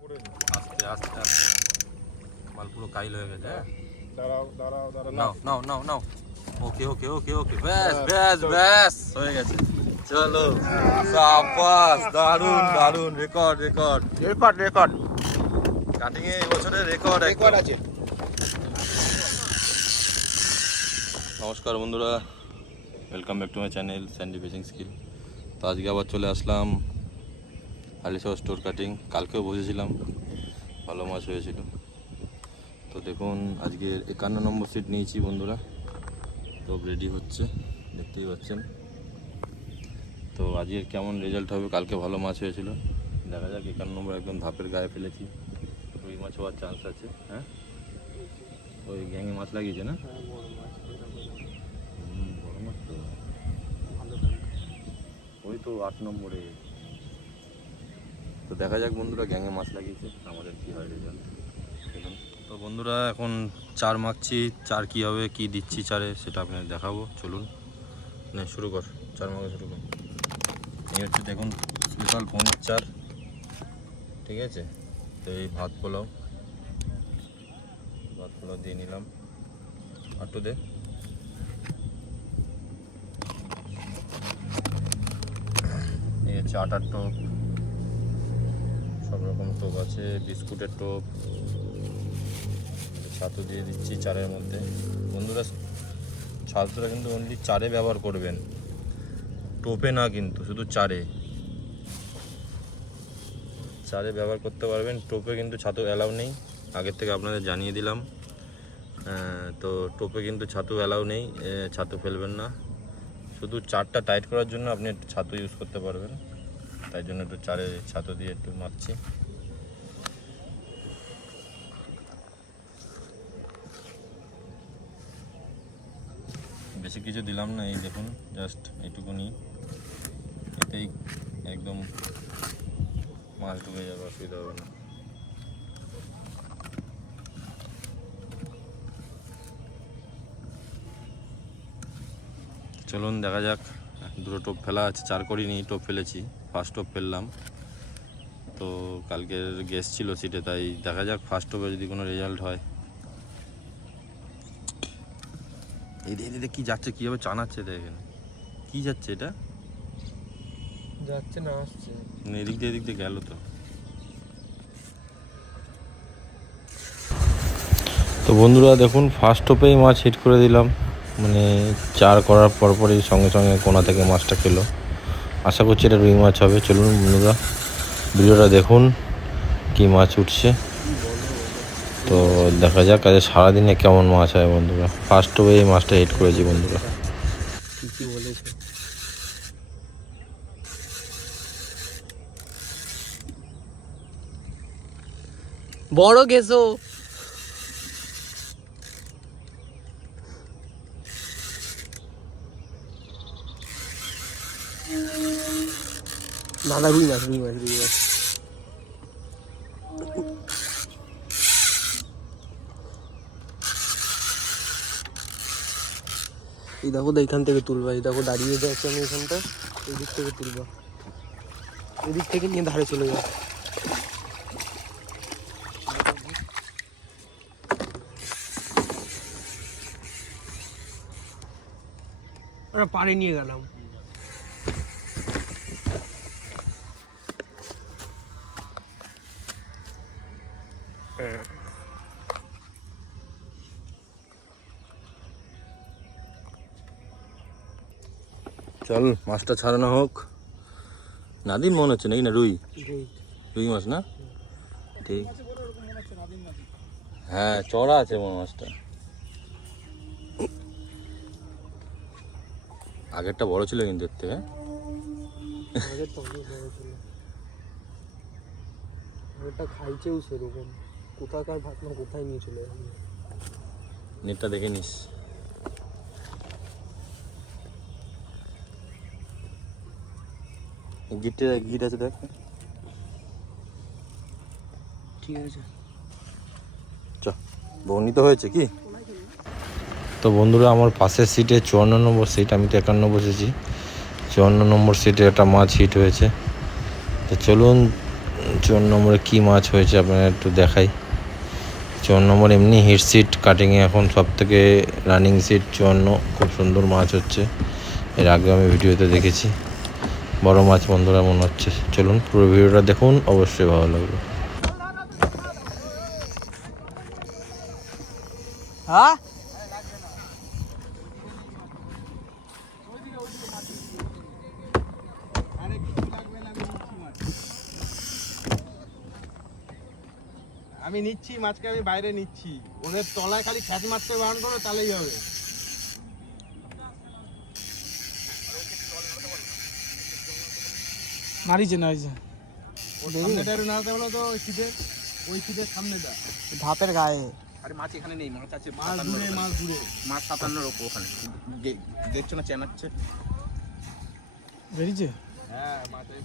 আস্তে আস্তে আস্তে মাল পুরো কাইল হয়ে গেছে। হ্যাঁ দাঁড়াও দাঁড়াও দাঁড়াও নাও নাও নাও নাও। ওকে ওকে ওকে ওকে ব্যাস ব্যাস ব্যাস হয়ে গেছে। চলো সাবাস, দারুন দারুন, record record record record cutting এ এবছরের রেকর্ড রেকর্ড আছে। নমস্কার বন্ধুরা, welcome back to my channel Sandy fishing skill. তো আজকে আবার চলে আসলাম হালিশহর স্টোর কাটিং। কালকেও বসেছিলাম, ভালো মাছ হয়েছিল। তো দেখুন আজকে 51 নম্বর সিট নিয়েছি বন্ধুরা, তো রেডি হচ্ছে, দেখতেই পাচ্ছেন। তো আজকে কেমন রেজাল্ট হবে, কালকে ভালো মাছ হয়েছিল, দেখা যাক। 51 নম্বর একদম ধাপের গায়ে ফেলেছি, রুই মাছ হওয়ার চান্স আছে। হ্যাঁ ওই গ্যাংয়ে মাছ লাগিয়েছে না, বড় মাছ তো, ওই তো 8 নম্বরে। তো দেখা যাক বন্ধুরা, গ্যাংয়ে মাছ লাগিয়েছে, আমাদের কী হয় রেজাল্ট। তো বন্ধুরা এখন চার মাখছি, চার কী হবে, কী দিচ্ছি চারে সেটা আপনাদের দেখাবো। চলুন না, শুরু কর, চার মাখা শুরু কর। এই হচ্ছে দেখুন স্পেশাল পনির চার, ঠিক আছে। তো এই ভাত পোলাও দিয়ে নিলাম, আটু দে। এই হচ্ছে আটার টোপ, সব রকম টোপ আছে, বিস্কুটের টোপ, ছাতু দিয়ে দিচ্ছি চারের মধ্যে। বন্ধুরা ছাতুটা কিন্তু অনলি চারে ব্যবহার করবেন, টোপে না, কিন্তু শুধু চারে ব্যবহার করতে পারবেন। টোপে কিন্তু ছাতু অ্যালাউ নেই, আগের থেকে আপনাদের জানিয়ে দিলাম। তো টোপে কিন্তু ছাতু অ্যালাউ নেই, ছাতু ফেলবেন না। শুধু চারটা টাইট করার জন্য আপনি একটু ছাতু ইউজ করতে পারবেন, তাই জন্য একটু চারে ছাতু দিয়ে একটু মাখছি। বেশি কিছু দিলাম না, এই দেখুন জাস্ট এইটুকুনি, এতেই একদম মাছ ঢুকে যাবে, অসুবিধা হবে না। চলুন দেখা যাক। দুটো টোপ ফেলা আছে, চার করিনি, টোপ ফেলেছি, ফার্স্ট টোপ ফেললাম। তো কালকের গেস্ট ছিল সিটে, তাই দেখা যাক ফার্স্ট টোপে যদি কোনো রেজাল্ট হয়। এদিকে কি যাচ্ছে, কীভাবে চানাচ্ছে দেখেন, কি যাচ্ছে এটা, যাচ্ছে না আসছে, এদিক দিয়ে গেল। তো বন্ধুরা দেখুন ফার্স্ট টোপেই মাছ হিট করে দিলাম, মানে চার করার পরপরই সঙ্গে সঙ্গে কোনা থেকে মাছটা খেলো। আশা করছি এটা রুই মাছ হবে। চলুন বন্ধুরা ভিডিওটা দেখুন কি মাছ উঠছে, তো দেখা যাক আজ সারাদিনে কেমন মাছ হয় বন্ধুরা। ফার্স্ট টোপে এই মাছটা হিট করেছি বন্ধুরা। কি বলেছে বড় গেছো, না না রুই মাছ রুই মাছ রুই মাছ। এই দেখো, এইখান থেকে তুলবা, এই দেখো দাঁড়িয়ে যাচ্ছে, আমি এখানটা এদিক থেকে তুলবা, এদিক থেকে নিয়ে ধারে চলে যাও। পাড়ে নিয়ে গেলাম। চল মাছটা ছাড়ানো হোক। নাদিম মনে হচ্ছে নাকি, না রুই, রুই মাছ না, ঠিক। হ্যাঁ চড়া আছে মনে মাছটা, আগেরটা বড় ছিল কিন্তু এর থেকে। খাইছেও সেরকম, কোথাকার ভাত না কোথায় নিয়ে চলে যাবে। নেটটা দেখে নিস। গিট আছে দেখ, ঠিক আছে চ। বর্ণিত হয়েছে কি? তো বন্ধুরা আমার পাশের সিটে 54 নম্বর সিট, আমি তো 51 বসেছি। 54 নম্বর সিটে একটা মাছ হিট হয়েছে। তো চলুন নম্বরে কী মাছ হয়েছে আপনারা একটু দেখাই। 54 নম্বর এমনি হিট সিট কাটিংয়ে এখন সব থেকে রানিং সিট 54, খুব সুন্দর মাছ হচ্ছে। এর আগে আমি ভিডিওতে দেখেছি, বড় মাছ বন্ধুরা মনে হচ্ছে। চলুন পুরো ভিডিওটা দেখুন, অবশ্যই ভালো লাগবে। হ্যাঁ আমি নিচ্ছি মাছকে, আমি বাইরে নিচ্ছি। ওদের তলায় খালি খ্যাচ মারতে বারণ করো, তাহলেই হবে। মারিছে নারিছে সামনেটা একটু নাড়াতে বলো তো, ওই শীতের সামনেটা। ধাপের গায়ে। আরে মাছ এখানে নেই, মাছ আছে মাছ দূরে, মাছ দূরে। মাছ 57 ওপর ওখানে দেখছো না, চেনাচ্ছে। বেরিয়েছে হ্যাঁ মাছের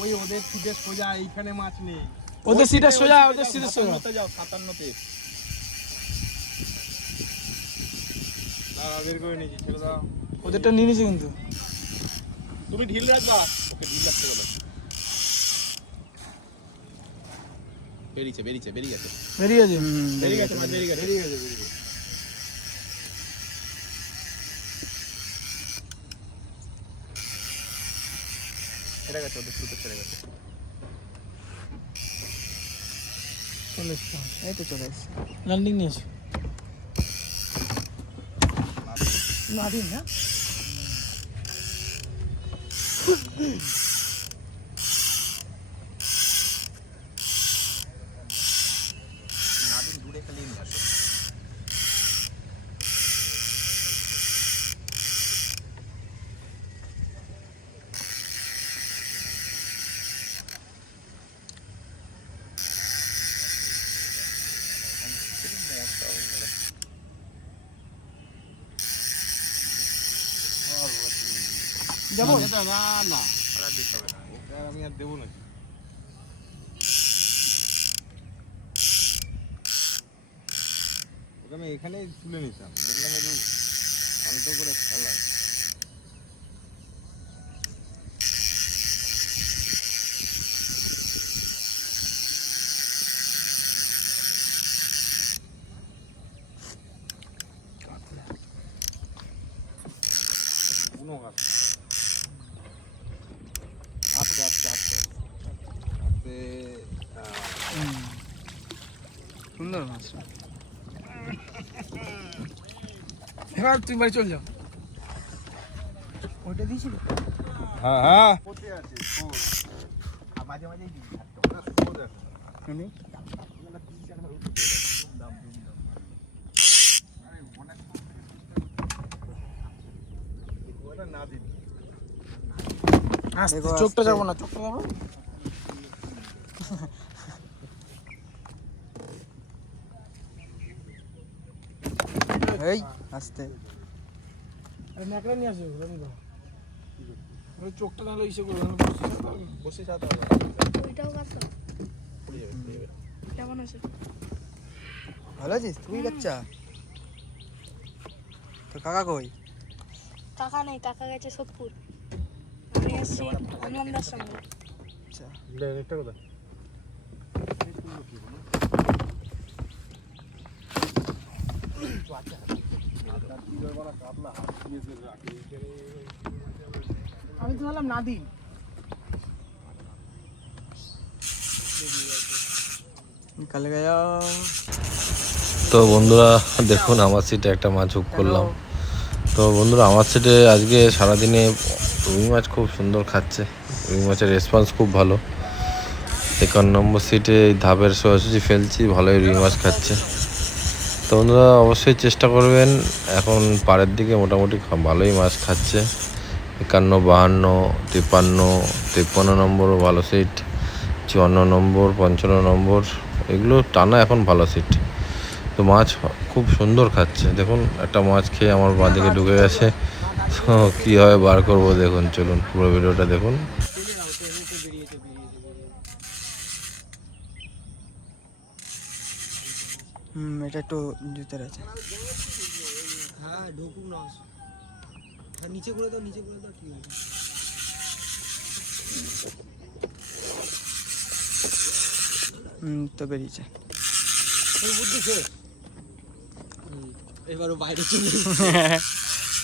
ওই ওদের শীতের সোজা, এইখানে মাছ নেই। ওদের সিটে সোজা, ওদের সিটে সোজা। 57 যাও, 57 বের করে নিয়েছি, ছেড়ে দাও। ওদেরটা নিয়ে নিয়েছে কিন্তু। তুমি ঢিল রাখবা, ওকে ঢিল রাখতে বলো। বেরিয়েছে বেরিয়ে গেছে বেরিয়ে গেছে মাছ, বেরিয়ে গেছে, বেরিয়ে গেছে। ছেড়ে গেছে, ওদের ছুটে ছেড়ে গেছে। চলে এসছে, এই তো চলে এসছে। ল্যান্ডিং নিয়েছে নাদিন না? নাদিন দূরে খালি নিয়ে আসো। যেমন না না, আর দিতে হবে না, ওকে আমি আর দেবো না। ওকে আমি এখানেই তুলে নিতাম, দেখলাম একটু শান্ত করে খেলা। কোনো গাছ আস্তে আস্তে আস্তে আস্তে। সুন্দর মাছ। এবার তুই বাড়ি চল যাও। ওইটা দিয়েছিল? হ্যাঁ হ্যাঁ, মাঝে মাঝে চোখটা যাবো না, চোখটা যাবো। এই আস্তে ন্যাকড়া নিয়ে আসো রবি দা। ওই চোখটা নাহলে ইসে করবে, বসে যেতে হবে। ওইটাও কাঁচা। কেমন আছে? ভালো আছিস তুই? বাচ্চা তো কাকা কই? টাকা নেই, টাকা গেছে সোদপুর। আমি এসছি হনুমানদার সঙ্গে। আচ্ছা একটা কথা, আমি তো ভাবলাম নাদিন। কালে গয়া। তো বন্ধুরা দেখুন, আমার সিটে একটা মাছ হুক করলাম। তো বন্ধুরা আমার সিটে আজকে সারাদিনে রুই মাছ খুব সুন্দর খাচ্ছে, রুই মাছের রেসপন্স খুব ভালো। 51 নম্বর সিটে ধাপের সোজাসুজি ফেলছি, ভালোই রুই মাছ খাচ্ছে। তো বন্ধুরা অবশ্যই চেষ্টা করবেন, এখন পাড়ের দিকে মোটামুটি ভালোই মাছ খাচ্ছে। 51, 52, 53, 53 নম্বরও ভালো সিট, 54 নম্বর, 55 নম্বর, এগুলো টানা এখন ভালো সিট। তো মাছ খুব সুন্দর খাচ্ছে। দেখুন একটা মাছ খেয়ে আমার বাঁ দিকে ঢুকে গেছে, তো কীভাবে বার করবো দেখুন। চলুন পুরো ভিডিওটা দেখুন। এটা একটু জুতের আছে। হ্যাঁ ঢুকুক না, নিচে করে দাও, নিচে করে দাও, ঠিক আছে। তো বেরিয়েছে। এবারও বাইরে চলে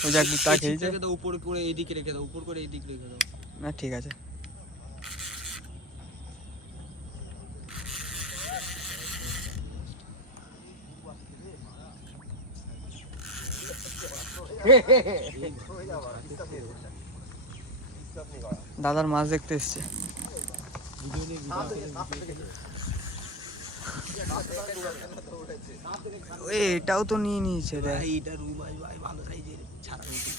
ওই যা গুতা খেয়েছে। রেখে দাও, উপর করে এদিকে রেখে দাও, উপর করে এদিকে রেখে দাও। না ঠিক আছে। দাদার মাছ দেখতে এসছে। এটাও তো নিয়ে নিয়েছে রে। এইটা রুই মাছ ভাই, ভালো সাইজের ছাড়া উঠে।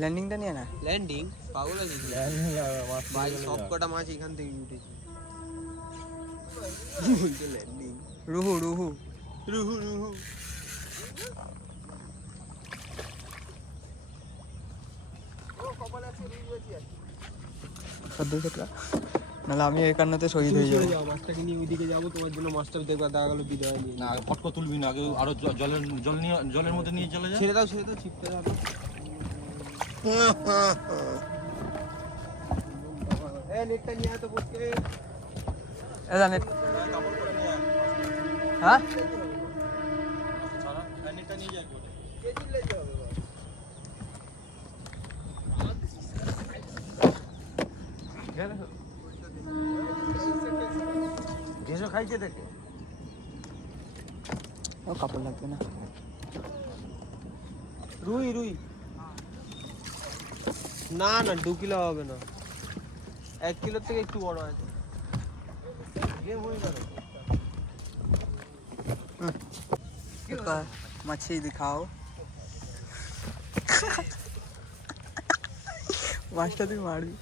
ল্যান্ডিংটা নিয়ে না। ল্যান্ডিং পাগল আছে ভাই, সব কটা মাছ এখান থেকে উঠেছে। ল্যান্ডিং রুহু রুহু রুহু রুহু। নাহলে আমি একান্নতে শহীদ হয়ে যাবো। মাছটাকে নিয়ে ওইদিকে যাবো, তোমার জন্য মাছটা দেখবা, দেখা গেলো বিদায় নিয়ে। না ফটকা তুলবি না, আগে আরো জলের মধ্যে নিয়ে চলে যায়। ছেড়ে দাও ছিপতে দাও। নেটটা নিয়ে তো বসকে। নেট হ্যাঁ ঘেসো খাইছে দেখে। ও কাপড় লাগবে না। রুই রুই না না 2 কিলো হবে না, 1 কিলোর থেকে একটু বড় আছে। मच्छी दिखाओ। মাছটা তুই মারবি।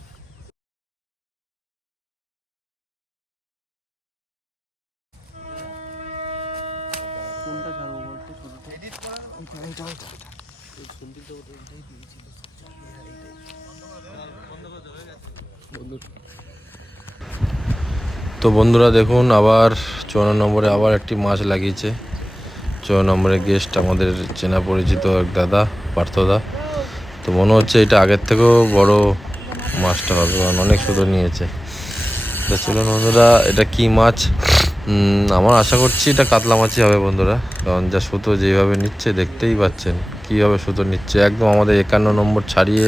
কোনটা ছাড়বো বলতে? তো বন্ধুরা দেখুন, আবার 54 নম্বরে আবার একটি মাছ লাগিয়েছে। 54 নম্বরের গেস্ট আমাদের চেনা পরিচিত এক দাদা, পার্থদা। তো মনে হচ্ছে এটা আগের থেকেও বড় মাছটা হবে, কারণ অনেক সুতো নিয়েছে। তো চলুন বন্ধুরা, এটা কি মাছ? আমার আশা করছি এটা কাতলা মাছই হবে বন্ধুরা, কারণ যা সুতো যেভাবে নিচ্ছে দেখতেই পাচ্ছেন কীভাবে সুতো নিচ্ছে। একদম আমাদের 51 নম্বর ছাড়িয়ে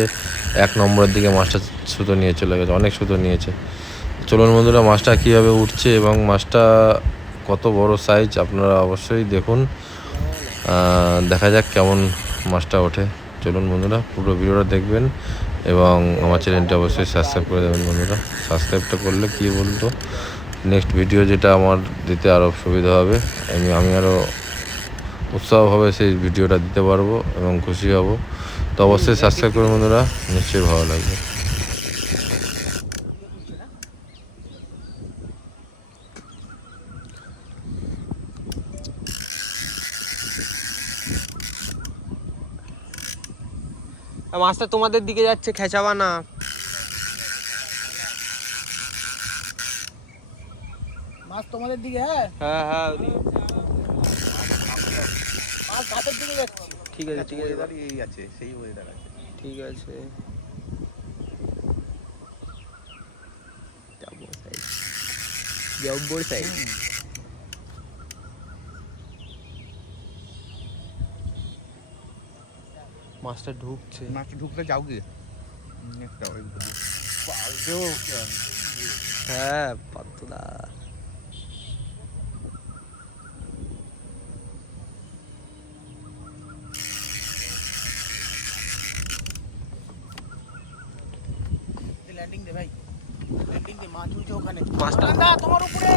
1 নম্বরের দিকে মাছটা সুতো নিয়ে চলে গেছে, অনেক সুতো নিয়েছে। চলুন বন্ধুরা, মাছটা কীভাবে উঠছে এবং মাছটা কত বড় সাইজ আপনারা অবশ্যই দেখুন। দেখা যাক কেমন মাছটা ওঠে। চলুন বন্ধুরা, পুরো ভিডিওটা দেখবেন এবং আমার চ্যানেলটা অবশ্যই সাবস্ক্রাইব করে দেবেন বন্ধুরা। সাবস্ক্রাইবটা করলে কী বলতো, নেক্সট ভিডিও যেটা আমার দিতে আরও সুবিধা হবে, আমি আরও উৎসাহভাবে সেই ভিডিওটা দিতে পারবো এবং খুশি হব। তো অবশ্যই সাবস্ক্রাইব করুন বন্ধুরা, নিশ্চয়ই ভালো লাগবে। মাছটা তোমাদের দিকে যাচ্ছে, খেঁচাবা না। মাছ তোমাদের দিকে? হ্যাঁ হ্যাঁ মাছ ঘাটের দিকে যাচ্ছে। ঠিক আছে ঠিক আছে এই আছে, সেই ওয়েদার আছে। ঠিক আছে। জব্বর সাইজ। মাছটা ঢুকছে। মাছ ঢুকলে যাও কি একটা ওই হ্যাঁ পাতলা। ল্যান্ডিং দে ভাই, ল্যান্ডিং দে। মাছ উঠছে ওখানে। মাছটা তোমার উপরে।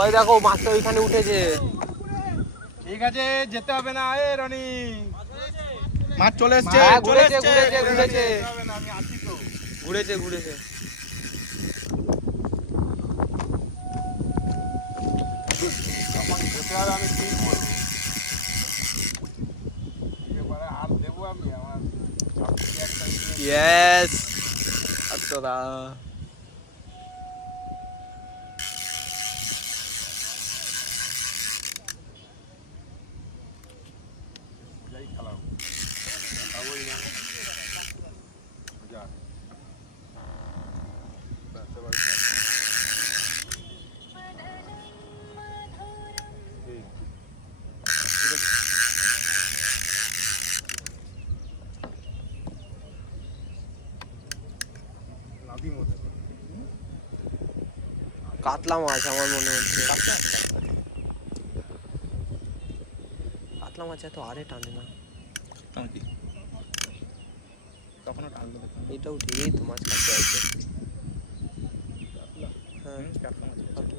ওই দেখো মাছটা ওইখানে উঠেছে। ঠিক আছে, যেতে হবে না। এ রনি, মাছ চলে এসছে। হ্যাঁ, ঘুরেছে ঘুরেছে ঘুরেছে যেতে হবে না, আমি আছি তো। ঘুরেছে ঘুরেছে। তখন যেতে হবে, আমি ঠিক বলবো। এবারে হাত দেবো আমি, আমার সবথেকে একটা ইয়েস আত্মরা। যাই খেলাও যা। কাতলা মাছ আমার মনে হচ্ছে। কাতলা মাছ এত আরে টানে না। কি তখনও টানলো দেখুন। এটাও ঠিক, এই তো মাছ কাটতে আছে। হ্যাঁ কাতলা মাছ আছে।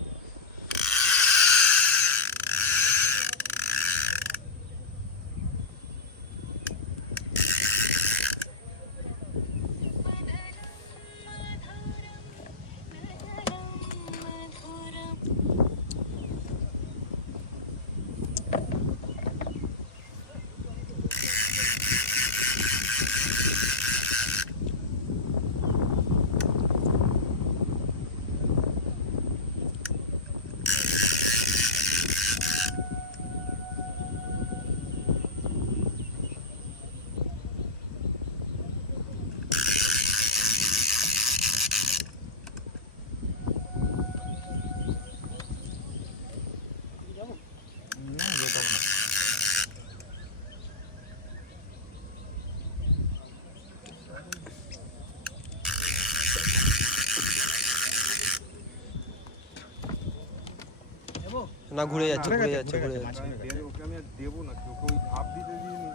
না ঘুরে যাচ্ছে, ঘুরে যাচ্ছে, ঘুরে ওকে যাচ্ছে। আমি আর দেবো না, ওকে ওই ভাব দিতে দিইনি।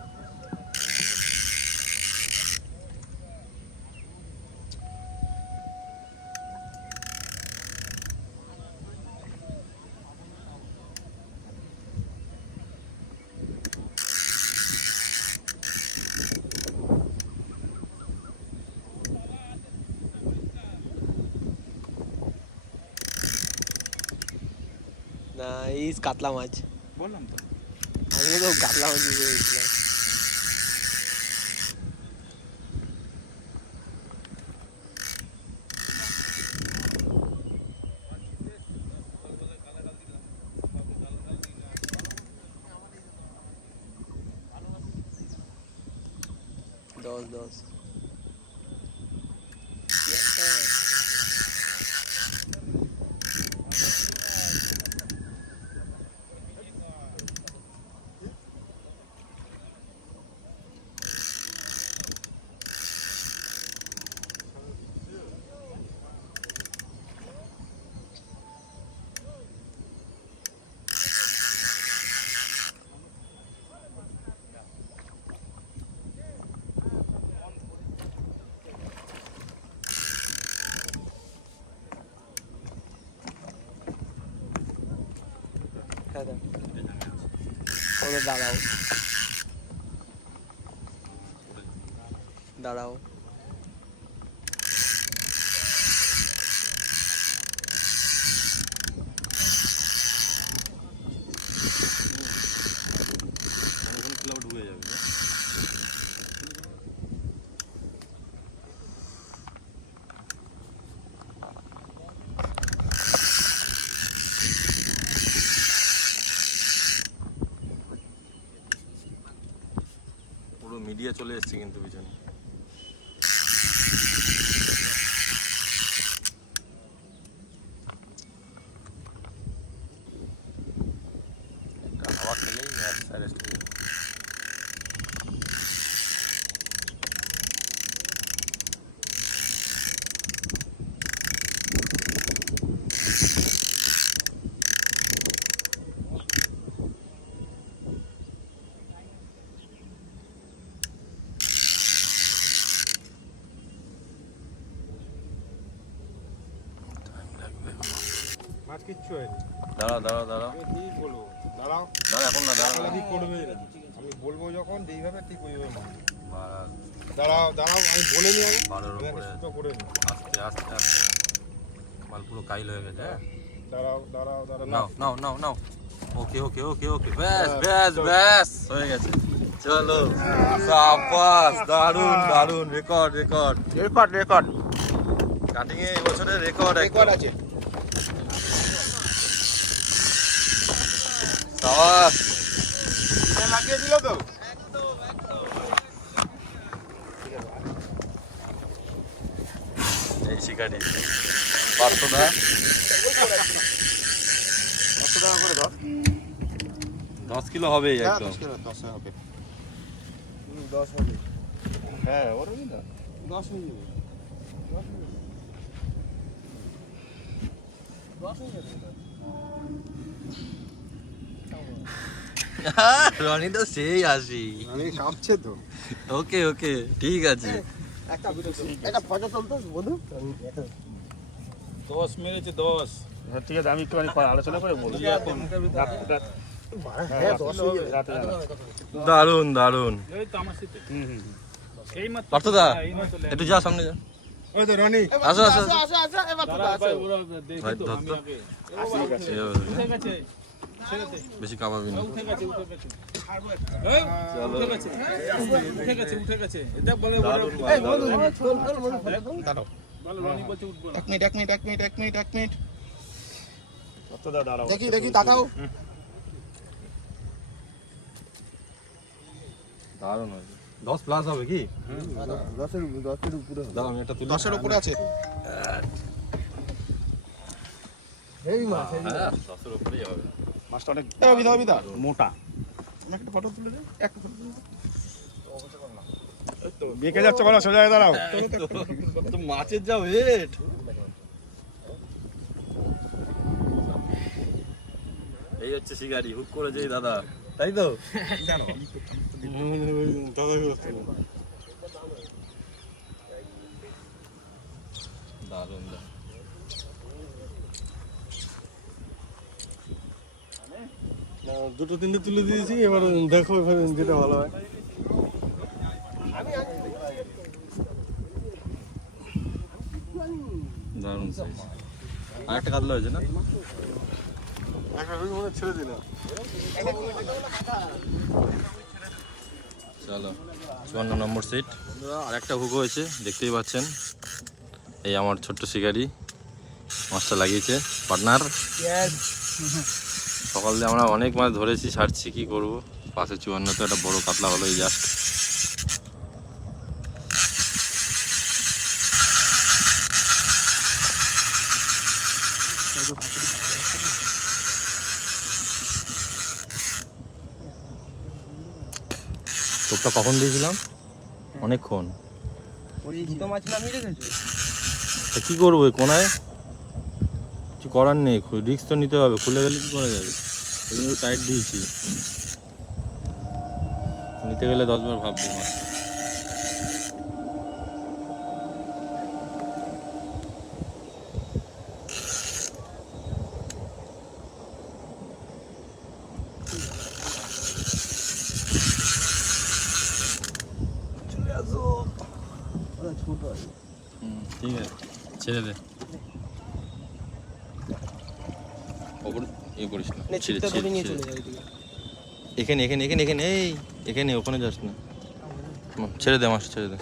না এই কাতলা মাছ। বললাম তো। আমি তো কাতলা মাছ দিয়ে গেছিলাম। দশ দশ ওদের দাঁড়াও, দাঁড়াও। ঢুকে যাবে। পুরো মিডিয়া চলে এসছে কিন্তু পিছনে। একটা হাওয়া খেলেই ম্যাচ অ্যারেস্ট হয়ে যাবে। মাছ কিচ্ছু হয়নি। দাঁড়াও দাঁড়াও দাঁড়াও আমি ঠিক বলবো, দাঁড়াও দাঁড়াও, এখন না, দাঁড়াও ঠিক করবে। আমি বলবো যখন যেইভাবে ঠিক ওইভাবে মারবে। বাস, দাঁড়াও দাঁড়াও, আমি বলে নি আগে, বারোর আমি উপরে সুতো করে নি। আস্তে আস্তে আস্তে মাল পুরো কাইল হয়ে গেছে। হ্যাঁ দাঁড়াও দাঁড়াও দাঁড়াও, নাও নাও নাও নাও, ওকে ওকে ওকে ওকে, ব্যাস ব্যাস ব্যাস, হয়ে গেছে। চলো সাবাস, দারুন দারুন, record record record record cutting এ এই বছরের রেকর্ড রেকর্ড আছে। সাবাস। এটা লাগিয়ে দিল তো। এই শিকারি 500 টাকা, 100 টাকা করে ধর। 10 কিলো হবে একদম। 10 হবে। 10 হবে। হ্যাঁ ওরই না, 10 হয়ে যাবে। রনি তো সেই আসি। আমি কাঁপছে তো। ওকে ওকে ঠিক আছে। একটা ফটো তুলতো বন্ধু। 10 মেরেছে 10। হ্যাঁ ঠিক আছে, আমি একটুখানি আলোচনা করে বলবো। হ্যাঁ 10 দারুন দারুন। এই তো আমার সাথে। এই মাত্র পার্থদা এই মাত্র একটু যা সামনে যা। ওই তো রনি। আসো আসো আসো। আসো এবার তো ভাই ওরা দেখি ভাই তো ধর আমি তো। আগে এইভাবে ধরবি। উঠে গেছে ছেড়ে দে বেশি কাঁপাবি না। উঠে গেছে এই, উঠে গেছে এটা বলে এই বন্ধু চল চল বন্ধু। বলে রনি বলছে উঠবো না। এক মিনিট। পার্থদা দাঁড়াও। দেখি তাকাও। দারুন হবে। 10 প্লাস হবে কি? 10 এর উপরে হবে। দাও আমি একটা তুলি। 10 এর উপরে আছে। এই মাছ এই হ্যাঁ 10 এর উপরেই হবে। মাছটা অনেক বিদা মোটা। আমাকে একটা ফটো তুলে দে। একটা ফটো তুলে দে। বেঁকে যাচ্ছে বলো, সোজা হয়ে দাঁড়াও। তো মাছের যা ওয়েট। এই হচ্ছে শিকারি, হুক করেছে এই দাদা, তাই তো? দারুণ দারুণ। দুটো তিনটে তুলে দিয়েছি, এবার দেখো এখানে যেটা ভালো হয়। দারুণ সাইজ। আর একটা কাতলা হয়েছে না? ছেড়ে দিলাম। চলো 54 নম্বর সিট। আর একটা হুক হয়েছে, দেখতেই পাচ্ছেন। এই আমার ছোট্ট শিকারি মাছটা লাগিয়েছে পার্টনার। সকাল দিয়ে আমরা অনেক মাছ ধরেছি, ছাড়ছি, কি করব। পাশে 54 তো একটা বড় কাতলা হলো এই জাস্ট। টোপটা কখন দিয়েছিলাম? অনেকক্ষণ। দুটো মাছ নামিয়ে রেখেছো? তা কী করবো এই কোনায়? কিছু করার নেই, রিস্ক তো নিতে হবে, খুলে গেলে কী করা যাবে? ওই জন্য টাইট দিয়েছি, নিতে গেলে 10 বার ভাববো মাছ। ঠিক আছে, ছেড়ে দে। ওপর ইয়ে করিস না, ছেড়ে ছেড়ে নিয়ে ছেড়ে। চলে যাই এদিকে। এখানে এখানে এখানে এখানে এই এখানে, ওখানে যাস না। ছেড়ে দে মাছ, ছেড়ে দে।